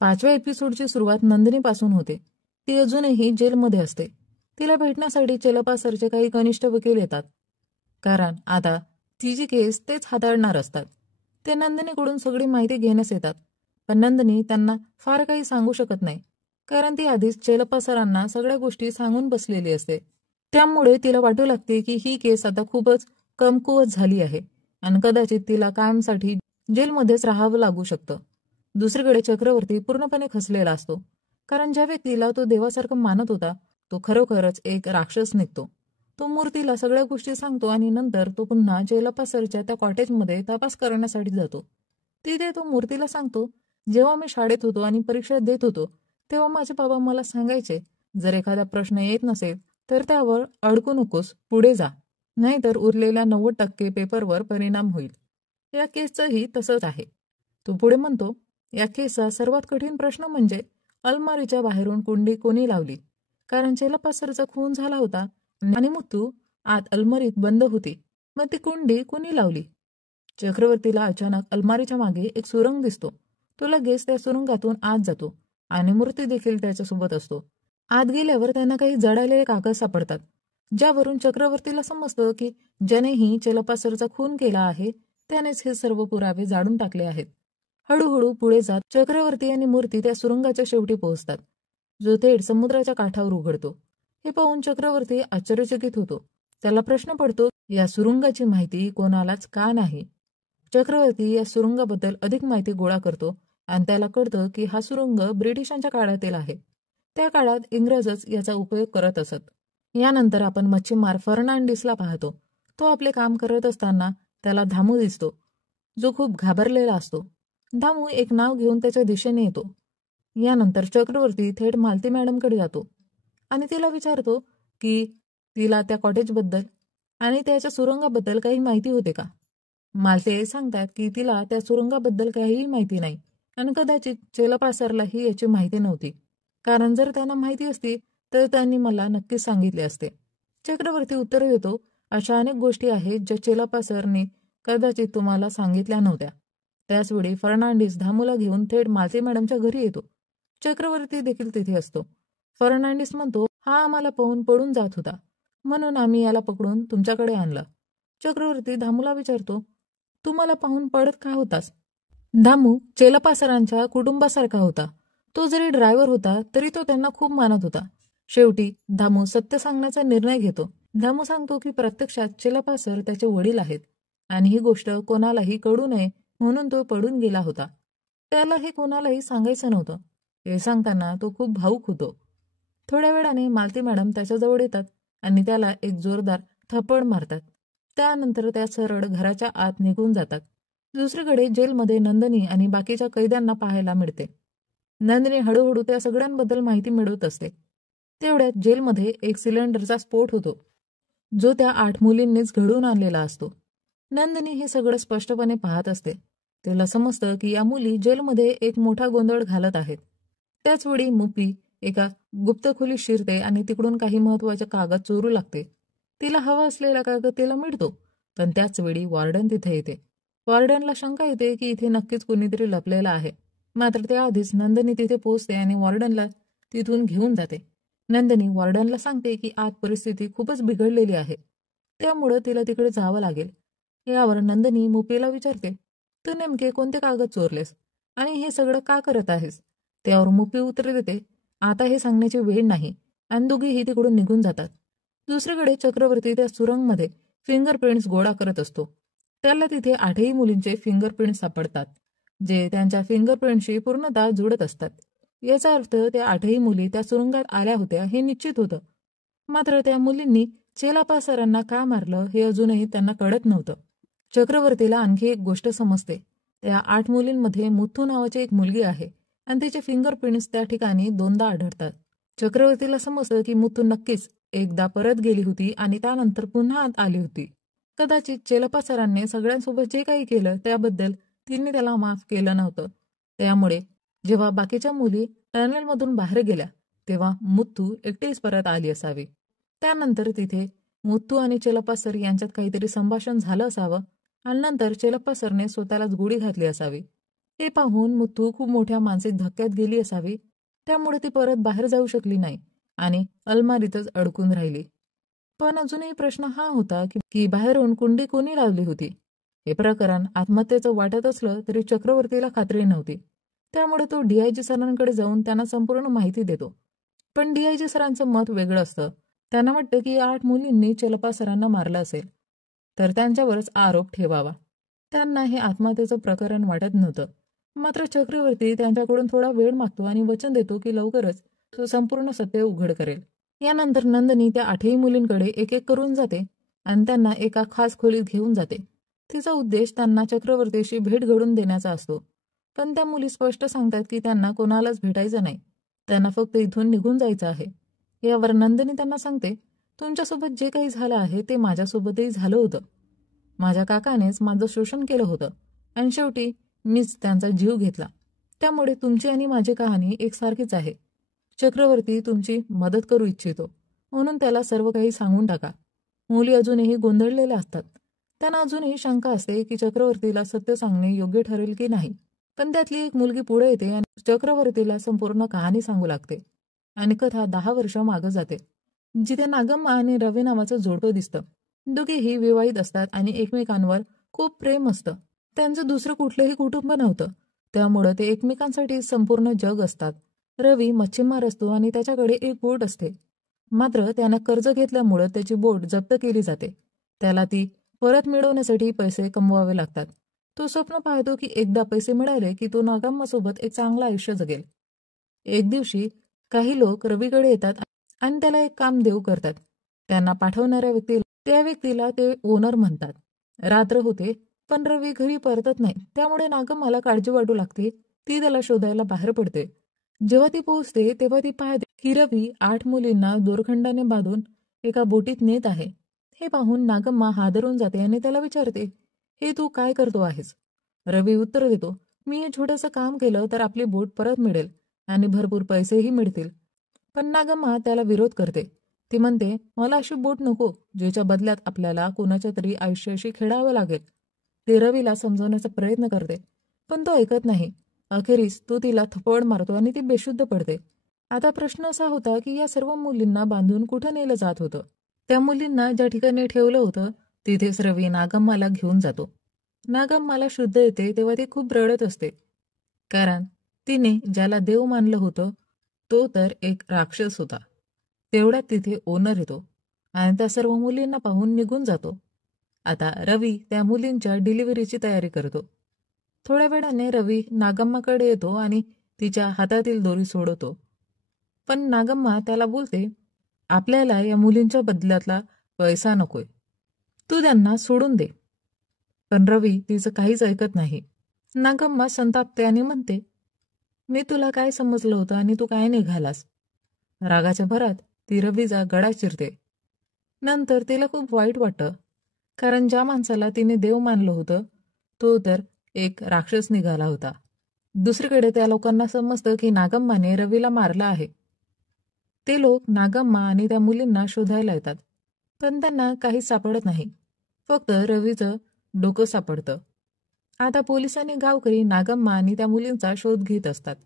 5व्या एपिसोडची सुरुवात नंदिनीपासून होते. ती अजूनही जेलमध्ये असते. तिला भेटण्यासाठी चेलप्पा सरचे काही कनिष्ठ वकील येतात, कारण आता तिची केस तेच हाताळणार असतात. ते नंदिनीकडून सगळी माहिती घेण्यास येतात, पण नंदिनी त्यांना फार काही सांगू शकत नाही, कारण ती आधीच चेलप्पा सरांना सगळ्या गोष्टी सांगून बसलेली असते. त्यामुळे तिला वाटू लागते की ही केस आता खूपच कमकुवत झाली आहे आणि कदाचित तिला कायमसाठी जेलमध्येच राहावं लागू शकतं. दुसरीकडे चक्रवर्ती पूर्णपणे खचलेला असतो, कारण ज्या व्यक्तीला तो देवासारखं मानत होता तो खरोखरच एक राक्षस निघतो. तो मूर्तीला सगळ्या गोष्टी सांगतो आणि नंतर तो पुन्हा चेलप्पा सरच्या त्या कॉटेजमध्ये तपास करण्यासाठी जातो. तिथे तो मूर्तीला सांगतो, जेव्हा मी शाळेत होतो आणि परीक्षा देत होतो तेव्हा माझे बाबा मला सांगायचे, जर एखादा प्रश्न येत नसेल तर त्यावर अडकू नकोस, पुढे जा, नाहीतर उरलेल्या 90% पेपरवर परिणाम होईल. या केसचंही तसंच आहे. तो पुढे म्हणतो, या केसचा सर्वात कठीण प्रश्न म्हणजे अलमारीच्या बाहेरून कुंडी कोणी लावली, कारण चेलप्पा सरचा खून झाला होता आणि मुत्तू आत अलमारीत बंद होती. मग ती कुंडी कुणी लावली? चक्रवर्तीला अचानक अलमारीच्या मागे एक सुरंग दिसतो. तो लगेच त्या सुरुंगातून आत जातो आणि मूर्ती देखील त्याच्यासोबत असतो. आत गेल्यावर त्यांना काही जळालेले कागद सापडतात, ज्यावरून चक्रवर्तीला समजतं की ज्यानेही चेलप्पा सरचा खून केला आहे त्यानेच हे सर्व पुरावे जाळून टाकले आहेत. हळूहळू पुढे जात चक्रवर्ती आणि मूर्ती त्या सुरुंगाच्या शेवटी पोहोचतात, जो थेट समुद्राच्या काठावर उघडतो. हे पाहून चक्रवर्ती आश्चर्यचकित होतो. त्याला प्रश्न पडतो, या सुरुंगाची माहिती कोणालाच का नाही? चक्रवर्ती या सुरुंगाबद्दल अधिक माहिती गोळा करतो आणि त्याला कळतं की हा सुरुंग ब्रिटिशांच्या काळातील आहे. त्या काळात इंग्रजच याचा उपयोग करत असत. यानंतर आपण मच्छीमार फर्नांडिसला पाहतो. तो आपले काम करत असताना त्याला धामू दिसतो, जो खूप घाबरलेला असतो. धामू एक नाव घेऊन त्याच्या दिशेने येतो. यानंतर चक्रवर्ती थेट मालती मॅडमकडे जातो आणि तिला विचारतो की तिला त्या कॉटेजबद्दल आणि त्याच्या सुरुंगाबद्दल काही माहिती होते का. मालते सांगतात की तिला त्या सुरुंगाबद्दल काहीही माहिती नाही आणि कदाचित चेलप्पा सरलाही याची माहिती नव्हती, कारण जर त्यांना माहिती असती तर त्यांनी मला नक्कीच सांगितले असते. चक्रवर्ती उत्तर देतो, अशा अनेक गोष्टी आहेत ज्या चेलप्पा सरने कदाचित तुम्हाला सांगितल्या नव्हत्या. त्याचवेळी फर्नांडिस धामूला घेऊन थेट मालती मॅडमच्या घरी येतो. चक्रवर्ती देखील तिथे असतो. फर्नांडिस म्हणतो, हा आम्हाला पाहून पळून जात होता, म्हणून आम्ही याला पकडून तुमच्याकडे आणला. चक्रवर्ती धामूला विचारतो, तू मला पाहून पळत का होतास? धामू चेलप्पा सरांच्या कुटुंबासारखा होता. तो जरी ड्रायव्हर होता तरी तो त्यांना खूप मानत होता. शेवटी धामू सत्य सांगण्याचा निर्णय घेतो. धामू सांगतो की प्रत्यक्षात चेलप्पा सर त्याचे वडील आहेत आणि ही गोष्ट कोणालाही कळू नये म्हणून तो पडून गेला होता. त्याला हे कोणालाही सांगायचं नव्हतं. हे सांगताना तो खूप भावूक होतो. थोड्या वेळाने मालती मॅडम त्याच्याजवळ येतात आणि त्याला एक जोरदार थप्पड मारतात. त्यानंतर त्या सरळ घराच्या आत निघून जातात. दुसरीकडे जेलमध्ये नंदिनी आणि बाकीच्या कैद्यांना पाहायला मिळते. नंदिनी हळूहळू त्या सगळ्यांबद्दल माहिती मिळवत असते. तेवढ्यात जेलमध्ये एक सिलेंडरचा स्फोट होतो, जो त्या 8 मुलींनीच घडवून आणलेला असतो. नंदिनी हे सगळं स्पष्टपणे पाहत असते. तिला समजतं की या मुली जेलमध्ये एक मोठा गोंधळ घालत आहेत. त्याचवेळी मुपी एका गुप्त खोलीत शिरते आणि तिकडून काही महत्वाचे कागद चोरू लागते. तिला हवा असलेला कागद तिला मिळतो, पण त्याचवेळी वॉर्डन तिथे येते. वॉर्डनला शंका येते की इथे नक्कीच कोणीतरी लपलेला आहे. मात्र त्याआधीच नंदिनी तिथे पोहोचते आणि वॉर्डनला तिथून घेऊन जाते. नंदिनी वॉर्डनला सांगते की आत परिस्थिती खूपच बिघडलेली आहे, त्यामुळं तिला तिकडे जावं लागेल. यावर नंदिनी मुपीला विचारते, तू नेमके कोणते कागद चोरलेस आणि हे सगळं का करत आहेस? त्यावर मुपी उत्तर देते, आता हे सांगण्याची वेळ नाही, आणि दोघेही तिकडून निघून जातात. दुसरीकडे चक्रवर्ती त्या सुरंगमध्ये फिंगरप्रिंट्स गोळा करत असतो. त्याला तिथे 8ही मुलींचे फिंगरप्रिंट्स सापडतात, जे त्यांच्या फिंगरप्रिंटशी पूर्णतः जुळत असतात. याचा अर्थ त्या 8ही मुली त्या सुरुंगात आल्या होत्या हे निश्चित होतं. मात्र त्या मुलींनी चेलप्पा सरांना का मारलं हे अजूनही त्यांना कळत नव्हतं. चक्रवर्तीला आणखी एक गोष्ट समजते. त्या 8 मुलींमध्ये मुथ्थू नावाची एक मुलगी आहे आणि तिचे फिंगरप्रिंट्स त्या ठिकाणी 2दा आढळतात. चक्रवर्तीला समजतं की मुथ्थू नक्कीच एकदा परत गेली होती आणि त्यानंतर पुन्हा आत आली होती. कदाचित चेलप्पा सरांनी सगळ्यांसोबत जे काही केलं त्याबद्दल तिने त्याला माफ केलं नव्हतं. त्यामुळे जेव्हा बाकीच्या मुली टनेलमधून बाहेर गेल्या तेव्हा मुथ्थू एकटीच परत आली असावी. त्यानंतर तिथे मुथ्थू आणि चेलप्पा सर यांच्यात काहीतरी संभाषण झालं असावं आणि नंतर चेलप्पा सरने स्वतःलाच गोळी घातली असावी. हे पाहून मुथू खूप मोठ्या मानसिक धक्क्यात गेली असावी, त्यामुळे ती परत बाहेर जाऊ शकली नाही आणि अलमारीतच अडकून राहिली. पण अजूनही प्रश्न हा होता की बाहेरून कुंडी कोणी लावली होती. हे प्रकरण आत्महत्येचं वाटत असलं तरी चक्रवर्तीला खात्री नव्हती. त्यामुळे तो डीआयजी सरांकडे जाऊन त्यांना संपूर्ण माहिती देतो. पण डीआयजी सरांचं मत वेगळं असतं. त्यांना वाटतं की 8 मुलींनी चलपा सरांना मारलं असेल तर त्यांच्यावरच आरोप ठेवावा. त्यांना हे आत्महत्येचं प्रकरण वाटत नव्हतं. मात्र चक्रवर्ती त्यांच्याकडून थोडा वेळ मागतो आणि वचन देतो की लवकरच तो संपूर्ण सत्य उघड करेल. यानंतर नंदिनी त्या 8ही मुलींकडे एक एक करून जाते आणि त्यांना एका खास खोलीत घेऊन जाते. तिचा उद्देश त्यांना चक्रवर्तीशी भेट घडवून देण्याचा असतो. पण त्या मुली स्पष्ट सांगतात की त्यांना कोणालाच भेटायचं नाही, त्यांना फक्त इथून निघून जायचं आहे. यावर नंदिनी त्यांना सांगते, तुमच्यासोबत जे काही झालं आहे ते माझ्यासोबतही झालं होतं. माझ्या काकानेच माझं शोषण केलं होतं आणि शेवटी मीच त्यांचा जीव घेतला. त्यामुळे तुमची आणि माझी कहाणी एकसारखीच आहे. चक्रवर्ती तुमची मदत करू इच्छितो म्हणून त्याला सर्व काही सांगून टाका. मुली अजूनही गोंधळलेल्या असतात. त्यांना अजूनही शंका असते की चक्रवर्तीला सत्य सांगणे योग्य ठरेल की नाही. पण त्यातली एक मुलगी पुढे येते आणि चक्रवर्तीला संपूर्ण कहाणी सांगू लागते आणि कथा 10 वर्ष मागं जाते, जिथे नागम्मा आणि रवी नावाचं जोडपं दिसतं. दोघेही विवाहित असतात आणि एकमेकांवर खूप प्रेम असतं. त्यांचं दुसरं कुठलंही कुटुंब नव्हतं, त्यामुळं ते एकमेकांसाठी संपूर्ण जग असतात. रवी मच्छीमार असतो आणि त्याच्याकडे एक बोट असते. मात्र त्यानं कर्ज घेतल्यामुळं त्याची बोट जप्त केली जाते. त्याला ती परत मिळवण्यासाठी पैसे कमवावे लागतात. तो स्वप्न पाहतो की एकदा पैसे मिळाले की तो नागम्मासोबत एक चांगलं आयुष्य जगेल. एक दिवशी काही लोक रवीकडे येतात आणि त्याला एक काम देऊ करतात. त्यांना पाठवणाऱ्या त्या व्यक्तीला ते ओनर म्हणतात. रात्र होते पण रवी घरी परतत नाही. त्यामुळे नागम्माला काळजी वाटू लागते. ती त्याला शोधायला बाहेर पडते. जेव्हा ती पोहोचते तेव्हा ती पाहते की रवी 8 मुलींना दोरखंडाने बांधून एका बोटीत नेत आहे. हे पाहून नागम्मा हादरून जाते आणि त्याला विचारते, हे तू काय करतो आहेस? रवी उत्तर देतो, मी हे छोटंसं काम केलं तर आपली बोट परत मिळेल आणि भरपूर पैसेही मिळतील. पण नागम्मा त्याला विरोध करते. ती म्हणते, मला अशी बोट नको ज्याच्या बदल्यात आपल्याला कोणाच्या तरी आयुष्याशी खेळावं लागेल. ती रवीला समजवण्याचा प्रयत्न करते पण तो ऐकत नाही. अखेरीस तो तिला थप्पड मारतो आणि ती बेशुद्ध पडते. आता प्रश्न असा होता की या सर्व मुलींना बांधून कुठं नेलं जात होतं. त्या मुलींना ज्या ठिकाणी ठेवलं होतं तिथेच रवी नागम्माला घेऊन जातो. नागम्माला शुद्ध येते तेव्हा ती खूप रडत असते, कारण तिने ज्याला देव मानलं होतं तो तर एक राक्षस होता. तेवढ्यात तिथे ओनर येतो आणि त्या सर्व मुलींना पाहून निघून जातो. आता रवी त्या मुलींच्या डिलिव्हरीची तयारी करतो. थोड्या वेळाने रवी नागम्माकडे येतो आणि तिच्या हातातील दोरी सोडवतो. पण नागम्मा त्याला बोलते, आपल्याला या मुलींच्या बदल्यातला पैसा नकोय, तू त्यांना सोडून दे. पण रवी तिचं काहीच ऐकत नाही. नागम्मा संतापते आणि म्हणते, मी तुला काय समजलं होतं आणि तू काय निघालास? रागाच्या भरात ती रवीचा गळा चिरते. नंतर तिला खूप वाईट वाटतं, कारण ज्या माणसाला तिने देव मानलं होतं तो तर एक राक्षस निघाला होता. दुसरीकडे त्या लोकांना समजतं की नागम्माने रवीला मारलं आहे. ते लोक नागम्मा आणि त्या मुलींना शोधायला येतात, पण त्यांना काहीच सापडत नाही. फक्त रवीचं डोकं सापडतं. आता पोलिसांनी गावकरी नागम्मा आणि त्या मुलींचा शोध घेत असतात.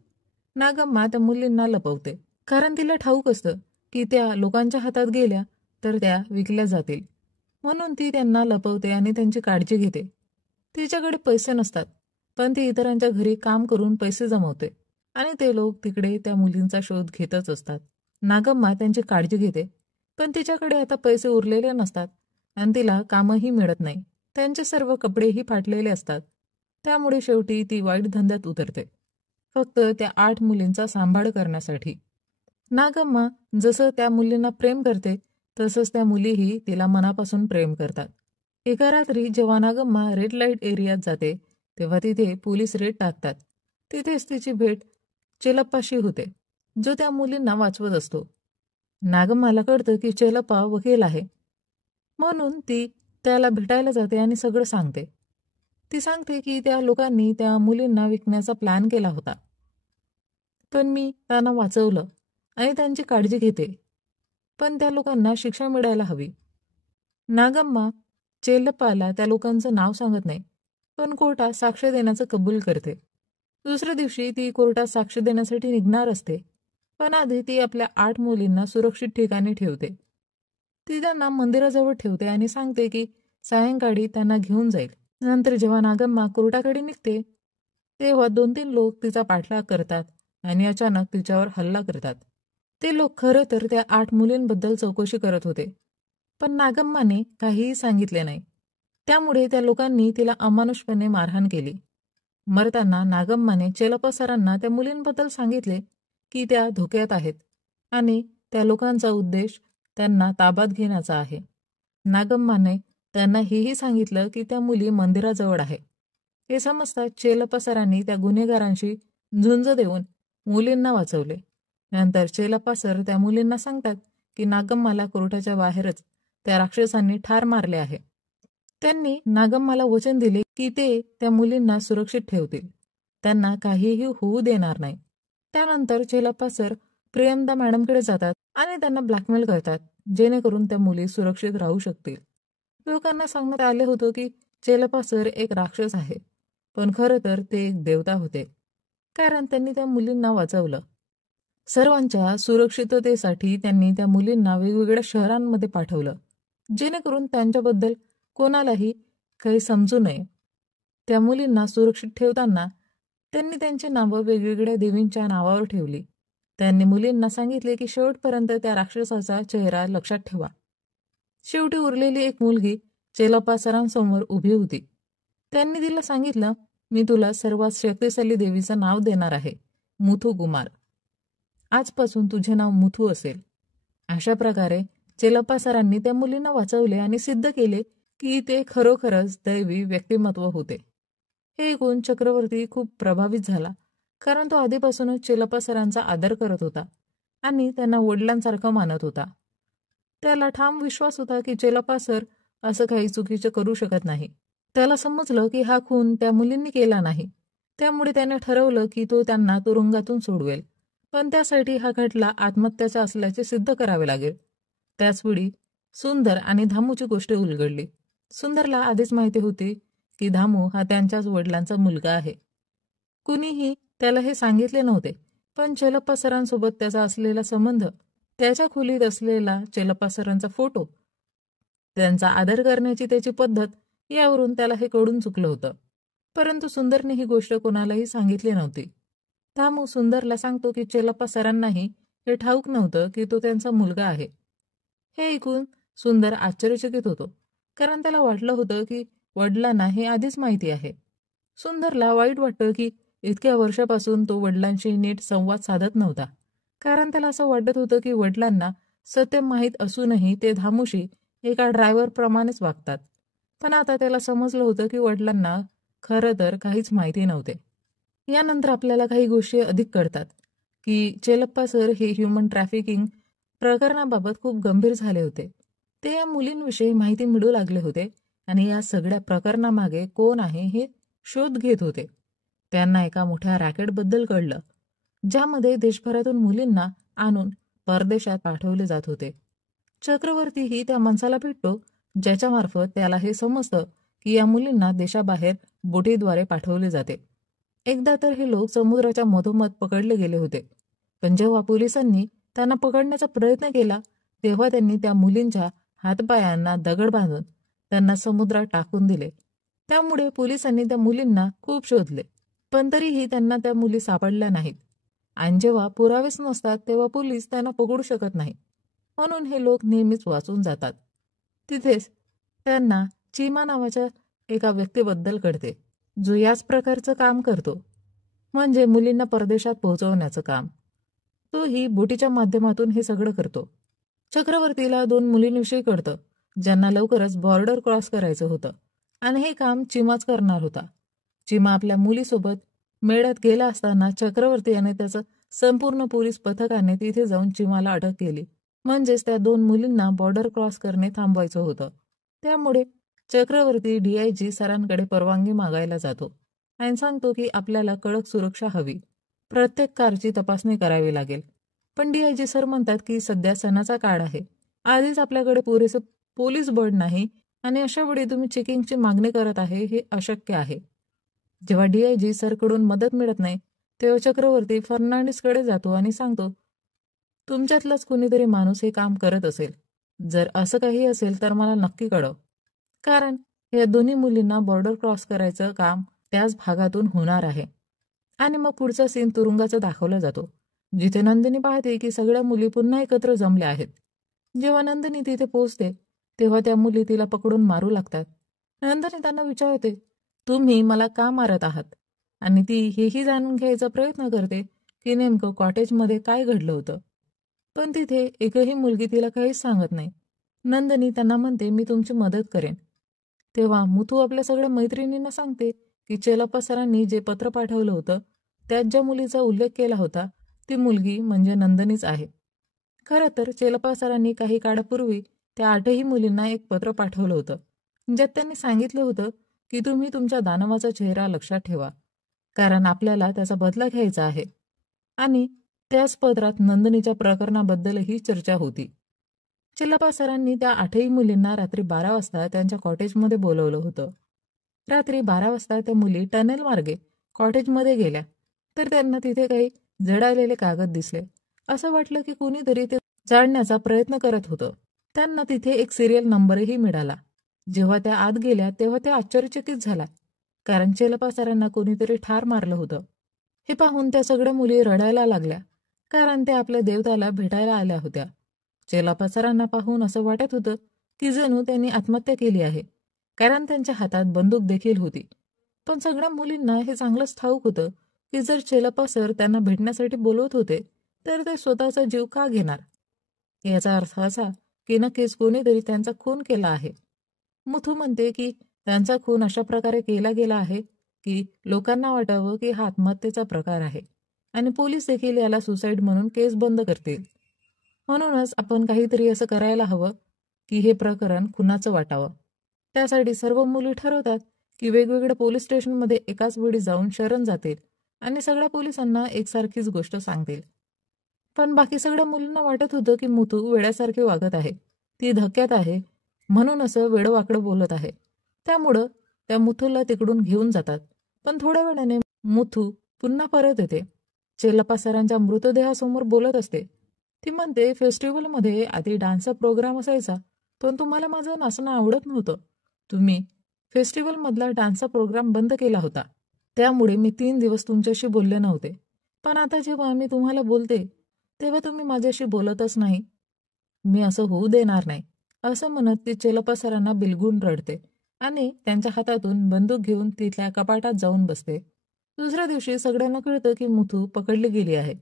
नागम्मा त्या मुलींना लपवते, कारण तिला ठाऊक असतं की त्या लोकांच्या हातात गेल्या तर त्या विकल्या जातील. म्हणून ती त्यांना लपवते आणि त्यांची काळजी घेते. तिच्याकडे पैसे नसतात, पण ती इतरांच्या घरी काम करून पैसे जमवते आणि ते लोक तिकडे त्या मुलींचा शोध घेतच असतात. नागम्मा त्यांची काळजी घेते, पण तिच्याकडे आता पैसे उरलेले नसतात आणि तिला कामही मिळत नाही. त्यांचे सर्व कपडेही फाटलेले असतात. त्यामुळे शेवटी ती वाईट धंद्यात उतरते, फक्त त्या 8 मुलींचा सांभाळ करण्यासाठी. नागम्मा जसं त्या मुलींना प्रेम करते तसंच त्या मुलीही तिला मनापासून प्रेम करतात. एका रात्री जेव्हा नागम्मा रेड लाईट एरियात जाते तेव्हा तिथे पोलीस रेड टाकतात. तिथेच तिची भेट चेलप्पाशी होते, जो त्या मुलींना वाचवत असतो. नागम्माला कळतं की चेलप्पा वकील आहे, म्हणून ती त्याला भेटायला जाते आणि सगळं सांगते. ती सांगते की त्या लोकांनी त्या मुलींना विकण्याचा प्लॅन केला होता, पण मी त्यांना वाचवलं आणि त्यांची काळजी घेते. पण त्या लोकांना शिक्षा मिळायला हवी. नागम्मा चेल्लप्पाला त्या लोकांचं नाव सांगत नाही, पण कोर्टात साक्ष देण्याचं कबूल करते. दुसऱ्या दिवशी ती कोर्टात साक्ष देण्यासाठी निघणार असते, पण आधी ती आपल्या 8 मुलींना सुरक्षित ठिकाणी ठेवते. ती त्यांना मंदिराजवळ ठेवते आणि सांगते की सायंकाळी त्यांना घेऊन जाईल. नंतर जेव्हा नागम्मा कोर्टाकडे निघते, तेव्हा 2-3 लोक तिचा पाठलाग करतात आणि अचानक तिच्यावर हल्ला करतात. ते लोक खरं तर त्या 8 मुलींबद्दल चौकशी करत होते, पण नागम्माने काहीही सांगितले नाही. त्यामुळे त्या लोकांनी तिला अमानुषपणे मारहाण केली. मरताना नागम्माने चेलप्पा सरांना त्या मुलींबद्दल सांगितले की त्या धोक्यात आहेत आणि त्या लोकांचा उद्देश त्यांना ताब्यात घेण्याचा आहे. नागम्माने त्यांना हेही सांगितलं की त्या मुली मंदिराजवळ आहे. हे समजताच चेलप्पा सरांनी त्या गुन्हेगारांशी झुंज देऊन मुलींना वाचवले. नंतर चेलप्पा सर त्या मुलींना सांगतात की नागम्माला कोर्टाच्या बाहेरच त्या राक्षसांनी ठार मारले आहे. त्यांनी नागम्माला वचन दिले की ते त्या मुलींना सुरक्षित ठेवतील, त्यांना काहीही होऊ देणार नाही. त्यानंतर चेलप्पा सर प्रियंदा मॅडमकडे जातात आणि त्यांना ब्लॅकमेल करतात, जेणेकरून त्या मुली सुरक्षित राहू शकतील. लोकांना सांगण्यात आले होतं की चेलप्पा सर एक राक्षस आहे, पण खरं तर ते एक देवता होते, कारण त्यांनी त्या मुलींना वाचवलं. सर्वांच्या सुरक्षिततेसाठी त्यांनी त्या मुलींना वेगवेगळ्या शहरांमध्ये पाठवलं, जेणेकरून त्यांच्याबद्दल कोणालाही काही समजू नये. त्या मुलींना सुरक्षित ठेवताना त्यांनी त्यांची नावं वेगवेगळ्या देवींच्या नावावर ठेवली. त्यांनी मुलींना सांगितले की शेवटपर्यंत त्या राक्षसाचा चेहरा लक्षात ठेवा. शेवटी उरलेली एक मुलगी चेलप्पा सरांसमोर उभी होती. त्यांनी तिला सांगितलं, मी तुला सर्वात शक्तिशाली देवीचं नाव देणार आहे, मुथू कुमार. आजपासून तुझे नाव मुथू असेल. अशा प्रकारे चेलप्पा सरांनी त्या मुलींना वाचवले आणि सिद्ध केले की ते खरोखरच दैवी व्यक्तिमत्व होते. हे ऐकून चक्रवर्ती खूप प्रभावित झाला, कारण तो आधीपासूनच चेलप्पा सरांचा आदर करत होता आणि त्यांना वडिलांसारखं मानत होता. त्याला ठाम विश्वास होता की चेलप्पा सर असं काही चुकीचं करू शकत नाही. त्याला समजलं की हा खून त्या मुलींनी केला नाही, त्यामुळे त्याने ठरवलं की तो त्यांना तुरुंगातून सोडवेल, पण त्यासाठी हा खटला आत्महत्याचा असल्याचे सिद्ध करावे लागेल. त्याचवेळी सुंदर आणि धामूची गोष्ट उलगडली. सुंदरला आधीच माहिती होती की धामू हा त्यांच्याच वडिलांचा मुलगा आहे. कुणीही त्याला हे सांगितले नव्हते, पण चेलप्पा सरांसोबत त्याचा असलेला संबंध, त्याच्या खोलीत असलेला चेलप्पा सरांचा फोटो, त्यांचा आदर करण्याची त्याची पद्धत, यावरून त्याला हे कळून चुकलं होतं. परंतु सुंदरने ही गोष्ट कोणालाही सांगितली नव्हती. धामू सुंदरला सांगतो की चेलप्पा सरांनाही हे ठाऊक नव्हतं की तो त्यांचा मुलगा आहे. हे ऐकून सुंदर आश्चर्यचकित होतो, कारण त्याला वाटलं होतं की वडिलांना हे आधीच माहिती आहे. सुंदरला वाईट वाटतं की इतक्या वर्षापासून तो वडिलांशी नीट संवाद साधत नव्हता, कारण त्याला असं वाटत होतं की वडिलांना सत्य माहीत असूनही ते धामूशी एका ड्रायव्हरप्रमाणेच वागतात. पण आता त्याला समजलं होतं की वडिलांना खरं तर काहीच माहिती नव्हते. यानंतर आपल्याला काही गोष्टी अधिक कळतात की चेलप्पा सर हे ह्युमन ट्रॅफिकिंग प्रकरणाबाबत खूप गंभीर झाले होते. ते या मुलींविषयी माहिती मिळू लागले होते आणि या सगळ्या प्रकरणामागे कोण आहे हे शोध घेत होते. त्यांना एका मोठ्या रॅकेटबद्दल कळलं, ज्यामध्ये देशभरातून मुलींना आणून परदेशात पाठवले जात होते. चक्रवर्तीही त्या माणसाला भेटतो, ज्याच्यामार्फत त्याला हे समजतं की या मुलींना देशाबाहेर बोटीद्वारे पाठवले जाते. एकदा तर हे लोक समुद्राच्या मधोमध पकडले गेले होते, पण जेव्हा पोलिसांनी त्यांना पकडण्याचा प्रयत्न केला, तेव्हा त्यांनी त्या मुलींच्या हातपायांना दगड बांधून त्यांना समुद्रात टाकून दिले. त्यामुळे पोलिसांनी त्या मुलींना खूप शोधले, पण तरीही त्यांना त्या मुली सापडल्या नाहीत. आणि जेव्हा पुरावेच नसतात तेव्हा पोलीस त्यांना पकडू शकत नाही, म्हणून हे लोक नेहमीच वाचून जातात. तिथेच त्यांना चीमा नावाच्या एका व्यक्तीबद्दल कळते, जो याच प्रकारचं काम करतो, म्हणजे मुलींना परदेशात पोहोचवण्याचं काम. तोही बोटीच्या माध्यमातून हे सगळं करतो. चक्रवर्तीला 2 मुलींविषयी कळतं, ज्यांना लवकरच बॉर्डर क्रॉस करायचं होतं आणि हे काम चिमाच करणार होता. चिमा आपल्या मुलीसोबत मेळ्यात गेला असताना चक्रवर्ती आणि त्याचं संपूर्ण पोलीस पथकाने तिथे जाऊन चिमाला अटक केली. म्हणजेच त्या 2 मुलींना बॉर्डर क्रॉस करणे थांबवायचं होतं. त्यामुळे चक्रवर्ती DIG सरांकडे परवानगी मागायला जातो आणि सांगतो की आपल्याला कडक सुरक्षा हवी, प्रत्येक कारची तपासणी करावी लागेल. पण DIG सर म्हणतात की सध्या सणाचा काळ आहे, आधीच आपल्याकडे पुरेसं पोलीस बळ नाही आणि अशा वेळी तुम्ही चेकिंगची मागणी करत आहे हे अशक्य आहे. जेव्हा DIG सरकडून मदत मिळत नाही तेव्हा चक्रवर्ती फर्नांडिसकडे जातो आणि सांगतो, तुमच्यातलाच कोणीतरी माणूस हे काम करत असेल. जर असं काही असेल तर मला नक्की कळव. कारण या दोन्ही मुलींना बॉर्डर क्रॉस करायचं काम त्याच भागातून होणार आहे. आणि मग पुढचा सीन तुरुंगाचा दाखवला जातो, जिथे नंदिनी पाहते की सगळ्या मुली पुन्हा एकत्र जमल्या आहेत. जेव्हा नंदिनी तिथे पोहोचते तेव्हा त्या मुली तिला पकडून मारू लागतात. नंदिनी त्यांना विचारते, तुम्ही मला का मारत आहात? आणि ती हेही जाणून घ्यायचा प्रयत्न करते की नेमकं कॉटेजमध्ये काय घडलं होतं. पण तिथे एकही मुलगी तिला काहीच सांगत नाही. नंदिनी त्यांना म्हणते, मी तुमची मदत करेन. तेव्हा मुथू आपल्या सगळ्या मैत्रिणींना सांगते की चेलप्पा सरांनी जे पत्र पाठवलं होतं त्यात ज्या मुलीचा उल्लेख केला होता ती मुलगी म्हणजे नंदिनीच आहे. खरं तर चेलप्पा सरांनी काही काळापूर्वी त्या 8ही मुलींना एक पत्र पाठवलं होतं, ज्यात त्यांनी सांगितलं होतं की तुम्ही तुमच्या दानवाचा चेहरा लक्षात ठेवा, कारण आपल्याला त्याचा बदला घ्यायचा आहे. आणि त्याच पत्रात नंदिनीच्या प्रकरणाबद्दलही चर्चा होती. चेलप्पा सरांनी त्या 8ही मुलींना रात्री 12 वाजता त्यांच्या कॉटेजमध्ये बोलवलं होतं. रात्री 12 वाजता त्या मुली टनेल मार्गे कॉटेजमध्ये गेल्या तर त्यांना तिथे काही जळालेले कागद दिसले. असं वाटलं की कोणीतरी ते जाळण्याचा प्रयत्न करत होतं. त्यांना तिथे एक सिरियल नंबरही मिळाला. जेव्हा त्या आत गेल्या तेव्हा त्या आश्चर्यचकित झाल्या, कारण चेलप्पा सरांना कोणीतरी ठार मारलं होतं. हे पाहून त्या सगळ्या मुली रडायला लागल्या, कारण त्या आपल्या देवताला भेटायला आल्या होत्या. चेलप्पा सरांना पाहून असं वाटत होतं की जणू त्यांनी आत्महत्या केली आहे, कारण त्यांच्या हातात बंदूक देखील होती. पण सगळ्या मुलींना हे चांगलंच ठाऊक होतं की जर चेलप्पा सर त्यांना भेटण्यासाठी बोलवत होते तर ते स्वतःचा जीव का घेणार. याचा अर्थ असा की नक्कीच कोणीतरी त्यांचा खून केला आहे. मुथू म्हणते की त्यांचा खून अशा प्रकारे केला गेला आहे की लोकांना वाटावं की हा आत्महत्येचा प्रकार आहे आणि पोलीस देखील याला सुसाईड म्हणून केस बंद करतील. म्हणूनच आपण काहीतरी असं करायला हवं की हे प्रकरण खुनाचं वाटावं. त्यासाठी सर्व मुली ठरवतात की वेगवेगळ्या पोलीस स्टेशनमध्ये एकाच वेळी जाऊन शरण जातील आणि सगळ्या पोलिसांना एकसारखीच गोष्ट सांगतील. पण बाकी सगळ्या मुलींना वाटत होतं की मुथू वेड्यासारखे वागत आहे, ती धक्क्यात आहे, म्हणून असं वेडवाकडं बोलत आहे. त्यामुळं त्या मुथूला तिकडून घेऊन जातात. पण थोड्या वेळाने मुथू पुन्हा परत येते. चेलप्पा सरांच्या मृतदेहासमोर बोलत असते. ती म्हणते, फेस्टिवलमध्ये आधी डान्सचा प्रोग्राम असायचा, पण तुम्हाला माझं नाचणं आवडत नव्हतं. तुम्ही फेस्टिवलमधला डान्सचा प्रोग्राम बंद केला होता. त्यामुळे मी 3 दिवस तुमच्याशी बोलले नव्हते. पण आता जेव्हा मी तुम्हाला बोलते तेव्हा तुम्ही माझ्याशी बोलतच नाही. मी असं होऊ देणार नाही. असं म्हणत ती चेलप्पा सरांना बिलगून रडते आणि त्यांच्या हातातून बंदूक घेऊन तिथल्या कपाटात जाऊन बसते. दुसऱ्या दिवशी सगळ्यांना कळतं की मुथू पकडली गेली आहे.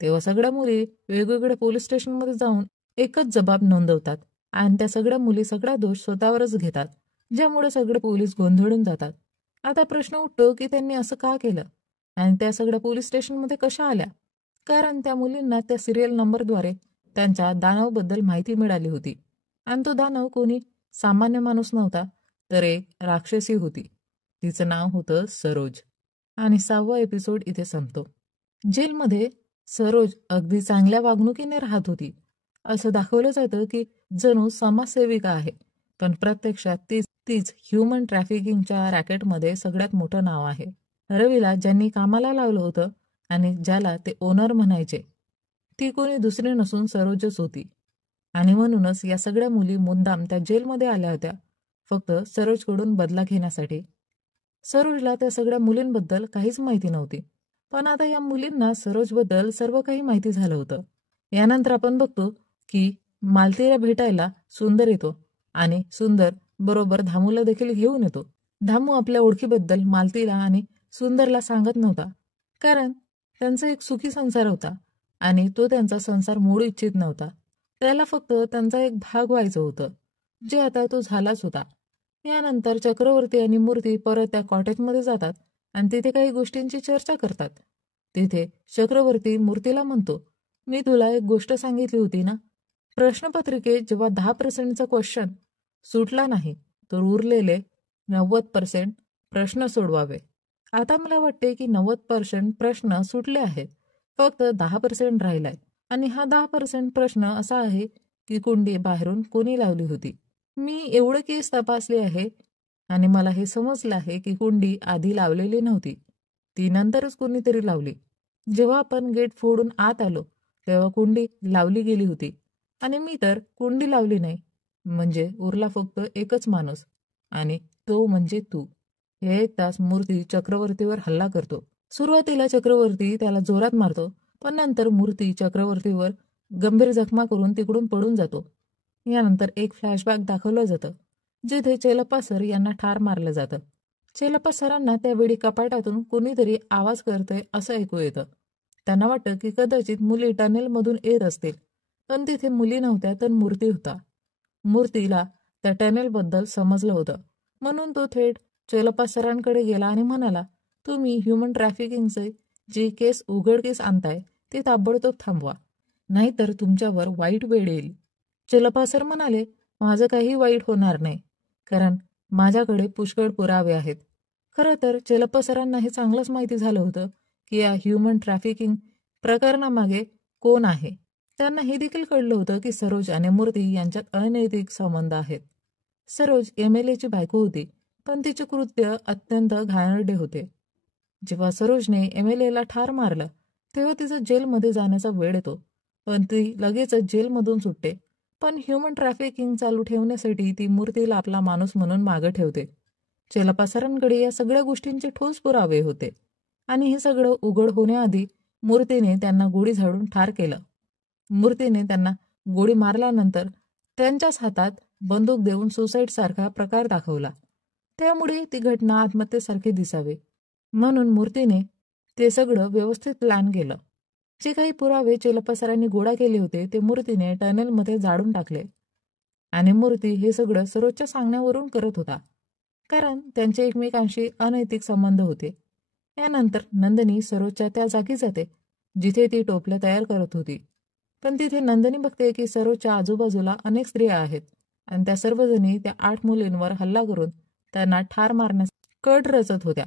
तेव्हा सगळ्या मुली वेगवेगळ्या पोलीस स्टेशनमध्ये जाऊन एकच जबाब नोंदवतात आणि त्या सगळ्या मुली सगळा दोष स्वतःवरच घेतात, ज्यामुळे सगळे पोलीस गोंधळून जातात. आता प्रश्न उठतो की त्यांनी असं का केलं आणि त्या सगळ्या पोलीस स्टेशनमध्ये कशा आल्या. कारण त्या मुलींना त्या सिरियल नंबरद्वारे त्यांच्या दानवबद्दल माहिती मिळाली होती आणि तो दानव कोणी सामान्य माणूस नव्हता, तर एक राक्षसी होती. तिचं नाव होतं सरोज. आणि 6वा एपिसोड इथे संपतो. जेलमध्ये सरोज अगदी चांगल्या वागणुकीने राहत होती. असं दाखवलं जातं की जणू समाजसेविका आहे, पण प्रत्यक्षात तीच ह्युमन ट्रॅफिकिंगच्या रॅकेटमध्ये सगळ्यात मोठं नाव आहे. रवीला ज्यांनी कामाला लावलं होतं आणि ज्याला ते ओनर म्हणायचे, ती कोणी दुसरी नसून सरोजच होती. आणि म्हणूनच या सगळ्या मुली मुद्दाम त्या जेलमध्ये आल्या होत्या, फक्त सरोजकडून बदला घेण्यासाठी. सरोजला त्या सगळ्या मुलींबद्दल काहीच माहिती नव्हती, पण आता या मुलींना सरोजबद्दल सर्व काही माहिती झालं होतं. यानंतर आपण बघतो की मालतीला भेटायला सुंदर येतो आणि सुंदर बरोबर धामूला देखील घेऊन येतो. धामू आपल्या ओळखीबद्दल मालतीला आणि सुंदरला सांगत नव्हता, कारण त्यांचा एक सुखी संसार होता आणि तो त्यांचा संसार मोडू इच्छित नव्हता. त्याला फक्त त्यांचा एक भाग व्हायचं होतं, जे आता तो झालाच होता. यानंतर चक्रवर्ती आणि मूर्ती परत त्या कॉटेजमध्ये जातात आणि तिथे काही गोष्टींची चर्चा करतात. तिथे चक्रवर्ती मूर्तीला म्हणतो, मी तुला एक गोष्ट सांगितली होती ना, प्रश्नपत्रिकेत जेव्हा 10%चा क्वेश्चन सुटला नाही तर उरलेले 90% प्रश्न सोडवावे. आता मला वाटते की 90% प्रश्न सुटले आहेत, फक्त 10% राहिलाय. आणि हा 10% प्रश्न असा आहे की कुंडी बाहेरून कोणी लावली होती. मी एवढं केस तपासले आहे आणि मला हे समजलं आहे की कुंडी आधी लावलेली नव्हती, ती नंतरच कोणीतरी लावली. जेव्हा आपण गेट फोडून आत आलो तेव्हा कुंडी लावली गेली होती आणि मी तर कुंडी लावली नाही. म्हणजे उरला फक्त एकच माणूस आणि तो म्हणजे तू. हे ऐकताच मूर्ती चक्रवर्तीवर हल्ला करतो. सुरुवातीला चक्रवर्ती त्याला जोरात मारतो, पण नंतर मूर्ती चक्रवर्तीवर गंभीर जखमा करून तिकडून पडून जातो. यानंतर एक फ्लॅशबॅक दाखवलं जातं, जिथे चेलप्पा सर यांना ठार मारलं जातं. चेलप्पा सरांना त्यावेळी कपाटातून कोणीतरी आवाज करतंय असं ऐकू येतं. त्यांना वाटतं की कदाचित मुली टनेलमधून येत असतील, पण तिथे मुली नव्हत्या तर मूर्ती होता. मूर्तीला त्या टनेलबद्दल समजलं होतं, म्हणून तो थेट चेलप्पा सरांकडे गेला आणि म्हणाला, तुम्ही ह्युमन ट्रॅफिकिंगचे जी केस उघडकीस आणताय ती ताबडतोब थांबवा, नाहीतर तुमच्यावर वाईट वेळ येईल. चेलप्पा सर म्हणाले, माझं काही वाईट होणार नाही, कारण माझ्याकडे पुष्कळ पुरावे आहेत. खरं तर चेलप्पा सरांना हे चांगलंच माहिती झालं होतं की या ह्युमन ट्रॅफिकिंग प्रकरणामागे कोण आहे. त्यांना हे देखील कळलं होतं की सरोज आणि मूर्ती यांच्यात अनैतिक संबंध आहेत. सरोज MLAची बायको होती, पण तिचे कृत्य अत्यंत घाणेरडे होते. जेव्हा सरोजने MLAला ठार मारलं तेव्हा तिचा जेलमध्ये जाण्याचा वेळ येतो, पण ती लगेचच जेलमधून सुटते. पण ह्युमन ट्रॅफिकिंग चालू ठेवण्यासाठी ती मूर्तीला आपला माणूस म्हणून मागं ठेवते. चेलप्पा सरांकडे या सगळ्या गोष्टींचे ठोस पुरावे होते आणि हे सगळं उघड होण्याआधी मूर्तीने त्यांना गोळी झाडून ठार केलं. मूर्तीने त्यांना गोळी मारल्यानंतर त्यांच्याच हातात बंदूक देऊन सुसाईड सारखा प्रकार दाखवला. त्यामुळे ती घटना आत्महत्येसारखी दिसावी म्हणून मूर्तीने ते सगळं व्यवस्थित प्लॅन केलं. जे काही पुरावे चेलप्पा सरांनी गोळा केले होते ते मूर्तीने टनेलमध्ये जाळून टाकले आणि मूर्ती हे सगळं सरोजच्या सांगण्यावरून करत होता, कारण त्यांचे एकमेकांशी अनैतिक संबंध होते. यानंतर नंदिनी सरोजच्या त्या जागी जाते जिथे ती टोपल्या तयार करत होती. पण तिथे नंदिनी बघते की सरोजच्या आजूबाजूला अनेक स्त्रिया आहेत आणि त्या सर्वजणी त्या 8 मुलींवर हल्ला करून त्यांना ठार मारण्यास कट रचत होत्या.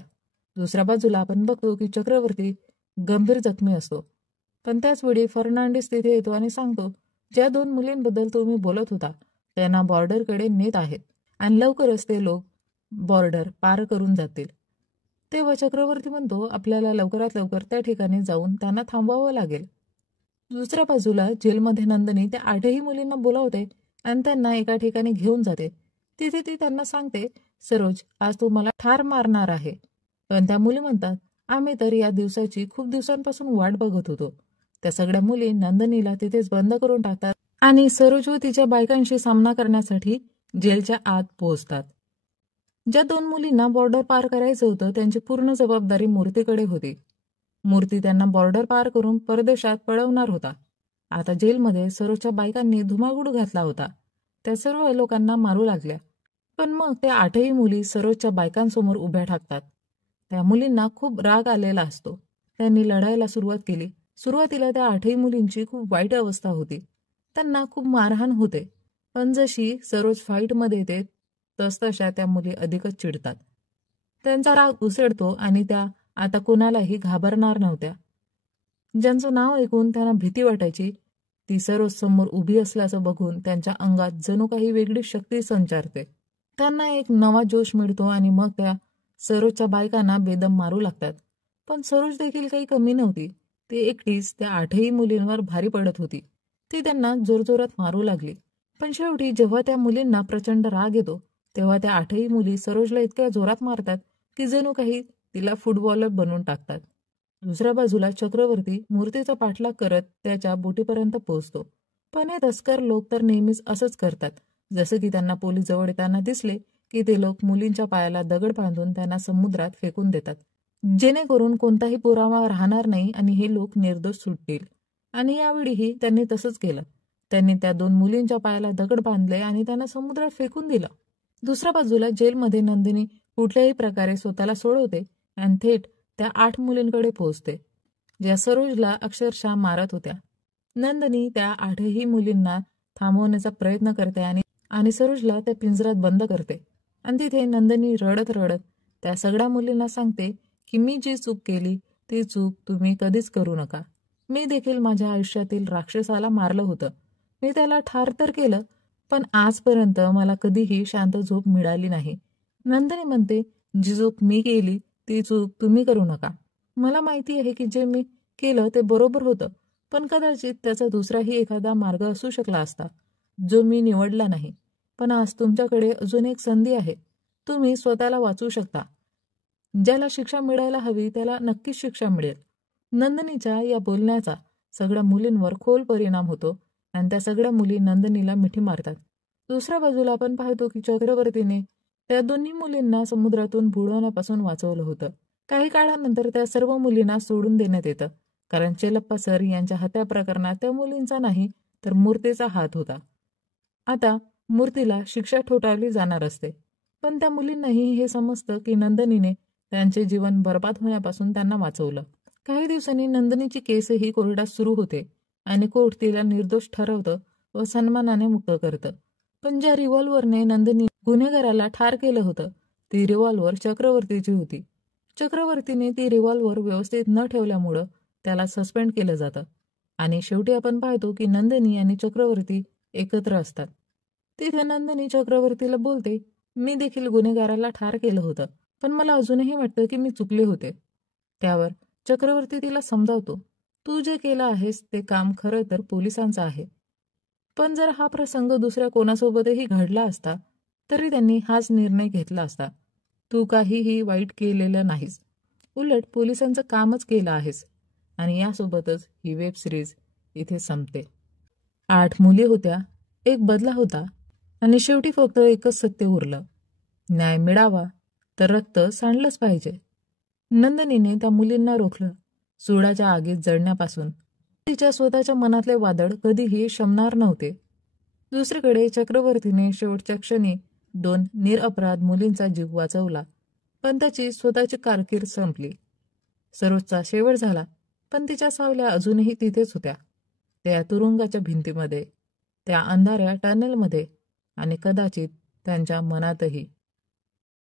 दुसऱ्या बाजूला आपण बघतो की चक्रवर्ती गंभीर जखमी असतो. पण त्याचवेळी फर्नांडिस तिथे येतो आणि सांगतो, ज्या 2 मुलींबद्दल तुम्ही बोलत होता त्यांना बॉर्डरकडे नेत आहेत आणि लवकरच ते लोक बॉर्डर पार करून जातील. तेव्हा चक्रवर्ती म्हणतो, आपल्याला लवकरात लवकर त्या ठिकाणी जाऊन त्यांना थांबवावं लागेल. दुसऱ्या बाजूला जेलमध्ये नंदिनी त्या 8ही मुलींना बोलावते आणि त्यांना एका ठिकाणी घेऊन जाते. तिथे ती त्यांना सांगते, सरोज आज तू मला ठार मारणार आहे. पण त्या मुली म्हणतात, आम्ही तर या दिवसाची खूप दिवसांपासून वाट बघत होतो. त्या सगळ्या मुली नंदिनीला तिथेच बंद करून टाकतात आणि सरोज व तिच्या बायकांशी सामना करण्यासाठी जेलच्या आत पोहोचतात. ज्या 2 मुलींना बॉर्डर पार करायचं होतं त्यांची पूर्ण जबाबदारी मूर्तीकडे होती. मूर्ती त्यांना बॉर्डर पार करून परदेशात पळवणार होता. आता जेलमध्ये सरोजच्या बायकांनी धुमाकूळ घातला होता. त्या सर्व लोकांना मारू लागल्या. पण मग त्या 8ही मुली सरोजच्या बायकांसमोर उभ्या ठाकतात. त्या मुलींना खूप राग आलेला असतो. त्यांनी लढायला सुरुवात केली. सुरुवातीला त्या 8ही मुलींची खूप वाईट अवस्था होती. त्यांना खूप मारहाण होते. पण जशी सरोज फाईटमध्ये येते तसतशा त्या मुली अधिकच चिडतात. त्यांचा राग उसळतो आणि त्या आता कोणालाही घाबरणार नव्हत्या. ज्यांचं नाव ऐकून त्यांना भीती वाटायची ती सरोज समोर उभी असल्याचं बघून त्यांच्या अंगात जणू काही वेगळी शक्ती संचारते. त्यांना एक नवा जोश मिळतो आणि मग त्या सरोजच्या बायकांना बेदम मारू लागतात. पण सरोज देखील काही कमी नव्हती. ती एकटीच त्या 8ही मुलींवर भारी पडत होती. ती त्यांना जोरजोरात मारू लागली. पण शेवटी जेव्हा त्या मुलींना प्रचंड राग येतो तेव्हा त्या 8ही मुली सरोजला इतक्या जोरात मारतात की जणू काही तिला फुटबॉलर बनवून टाकतात. दुसऱ्या बाजूला चक्रवर्ती मूर्तीचा पाठलाग करत त्याच्या बोटीपर्यंत पोहोचतो. पण हे तस्कर लोक तर नेहमीच असंच करतात. जसं की त्यांना पोलीस जवळ येताना दिसले की ते लोक मुलींच्या पायाला दगड बांधून त्यांना समुद्रात फेकून देतात, जेणेकरून कोणताही पुरावा राहणार नाही आणि हे लोक निर्दोष सुटतील. आणि यावेळीही त्यांनी तसंच केलं. त्यांनी त्या 2 मुलींच्या पायाला दगड बांधले आणि त्यांना समुद्रात फेकून दिलं. दुसऱ्या बाजूला जेलमध्ये नंदिनी कुठल्याही प्रकारे स्वतःला सोडवते आणि थेट त्या 8 मुलींकडे पोहोचते, ज्या सरोजला अक्षरशः मारत होत्या. नंदिनी त्या 8ही मुलींना थांबवण्याचा प्रयत्न करते आणि सरोजला त्या पिंजऱ्यात बंद करते. आणि तिथे नंदिनी रडत रडत त्या सगळ्या मुलींना सांगते की मी जी चूक केली ती चूक तुम्ही कधीच करू नका. मी देखील माझ्या आयुष्यातील राक्षसाला मारलं होतं. मी त्याला ठार तर केलं, पण आजपर्यंत मला कधीही शांत झोप मिळाली नाही. नंदिनी म्हणते, जी चूक मी केली ती चूक तुम्ही करू नका. मला माहिती आहे की जे मी केलं ते बरोबर होतं, पण कदाचित त्याचा दुसराही एखादा मार्ग असू शकला असता, जो मी निवडला नाही. पण आज तुमच्याकडे अजून एक संधी आहे. तुम्ही स्वतःला वाचवू शकता. ज्याला शिक्षा मिळायला हवी त्याला नक्कीच शिक्षा मिळेल. नंदिनीच्या या बोलण्याचा सगळ्या मुलींवर खोल परिणाम होतो आणि त्या सगळ्या मुली नंदिनीला मिठी मारतात. दुसऱ्या बाजूला आपण पाहतो की चक्रवर्तीने त्या दोन्ही मुलींना समुद्रातून बुडवण्यापासून वाचवलं होतं. काही काळानंतर त्या सर्व मुलींना सोडून देण्यात येतं, कारण चेलप्पा सर यांच्या हत्या प्रकरणात त्या मुलींचा नाही तर मूर्तीचा हात होता. आता मूर्तीला शिक्षा ठोठावली जाणार असते, पण त्या मुलींनाही हे समजतं की नंदिनीने त्यांचे जीवन बर्बाद होण्यापासून त्यांना वाचवलं. काही दिवसांनी नंदिनीची केसही कोर्टात सुरू होते आणि कोर्ट तिला निर्दोष ठरवतं व सन्मानाने मुक्त करतं. पण ज्या रिव्हॉल्वरने नंदिनी गुन्हेगाराला ठार केलं होतं ती रिव्हॉल्वर चक्रवर्तीची होती. चक्रवर्तीने ती रिव्हॉल्वर व्यवस्थित न ठेवल्यामुळं त्याला सस्पेंड केलं जातं आणि शेवटी आपण पाहतो की नंदिनी आणि चक्रवर्ती एकत्र असतात. तिथे नंदिनी चक्रवर्तीला बोलते, मी देखील गुन्हेगाराला ठार केलं होतं, पण मला अजूनही वाटतं की मी चुकले होते. त्यावर चक्रवर्ती तिला समजावतो, तू जे केलं आहेस ते काम खरं तर पोलिसांचं आहे, पण जर हा प्रसंग दुसऱ्या कोणासोबतही घडला असता तरी त्यांनी हाच निर्णय घेतला असता. तू काहीही वाईट केलेलं नाहीस, उलट पोलिसांचं कामच केलं आहेस. आणि यासोबतच ही वेब सिरीज इथे संपते. 8 मुली होत्या, एक बदला होता आणि शेवटी फक्त एकच सत्य उरलं. न्याय मिळावा तर रक्त सांडलंच पाहिजे. नंदिनीने त्या मुलींना रोखलं सुडाच्या आगीत जळण्यापासून. तिच्या स्वतःच्या मनातले वादळ कधीही शमणार नव्हते. दुसरीकडे चक्रवर्तीने शेवटच्या क्षणी 2 निरपराध मुलींचा जीव वाचवला, पण त्याची स्वतःची कारकीर्द संपली. सरोजचा शेवट झाला, पण तिच्या सावल्या अजूनही तिथेच होत्या, त्या तुरुंगाच्या भिंतीमध्ये, त्या अंधाऱ्या टनेलमध्ये आणि कदाचित त्यांच्या मनातही.